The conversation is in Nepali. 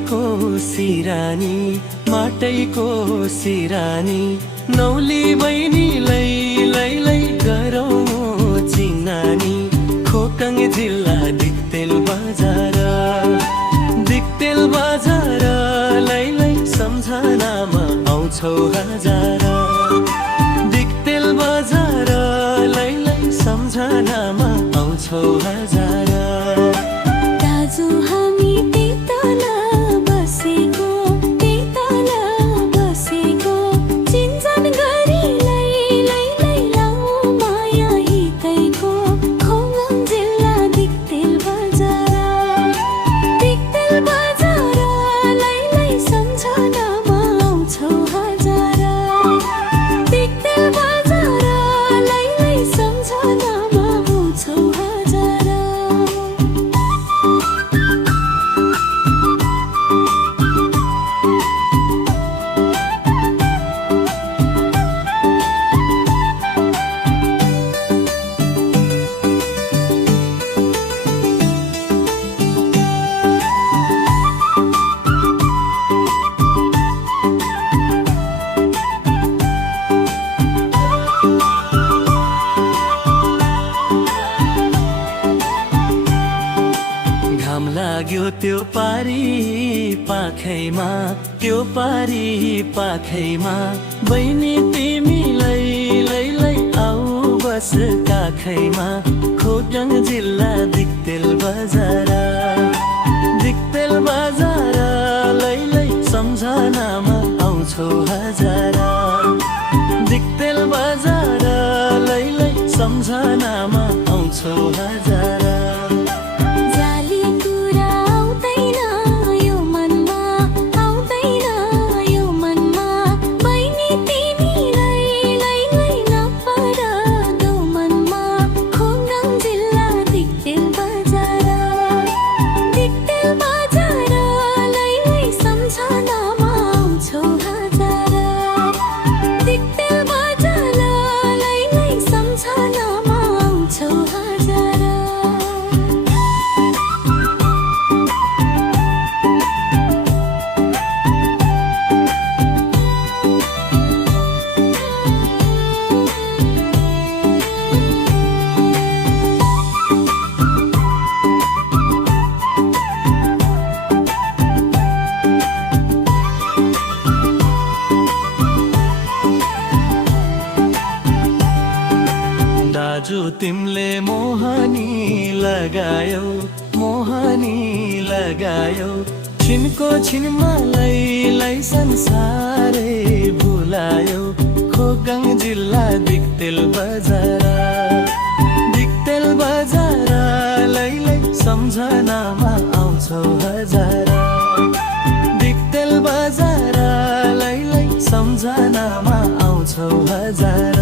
माटैको सिरानी माटैको सिरानी नौली बहिनीलाई लै लै गरौँ चिनानी खोकङ जिल्ला दिक्तेल बजार लै लै सम्झनामा आउँछौ हजार दिक्तेल बजार लै लै सम्झनामा आउँछौ हजार दाजु हामी त्यही तल बसेको चिन्जन गरी लै लाऊ माया हितैको खोकङ जिल्ला दिक्तेल बजार लै लै सम्झनामा आउँछौ हजार दिक्तेल बजार लै लै सम्झनामा आउँछौ हजार घाम लाग्यो त्यो पारी पाखैमा बहिनी तिमीलाई लै आऊ बस काखैमा खोकङ जिल्ला दिक्तेल बजार लै सम्झनामा आउँछौ हजार दिक्तेल बजार लै सम्झनामा आउँछौ हजार जाली कुरा आउँदैन यो मनमा बहिनी तिमीलाई लै नपर दौ मनमा खोकङ जिल्ला दिक्तेल बजार लै सम्झनामा आउँछौ हजार दिक्तेल बजार लै सम्झनामा आउँछौ हजार दाजु तिमीले मोहनी लगायौ छिनको छिनमा लै संसारै भुलायौ खोकङ जिल्ला दिक्तेल बजार लै सम्झनामा आउँछौ हजार दिक्तेल बजार लै सम्झनामा आउँछौ हजार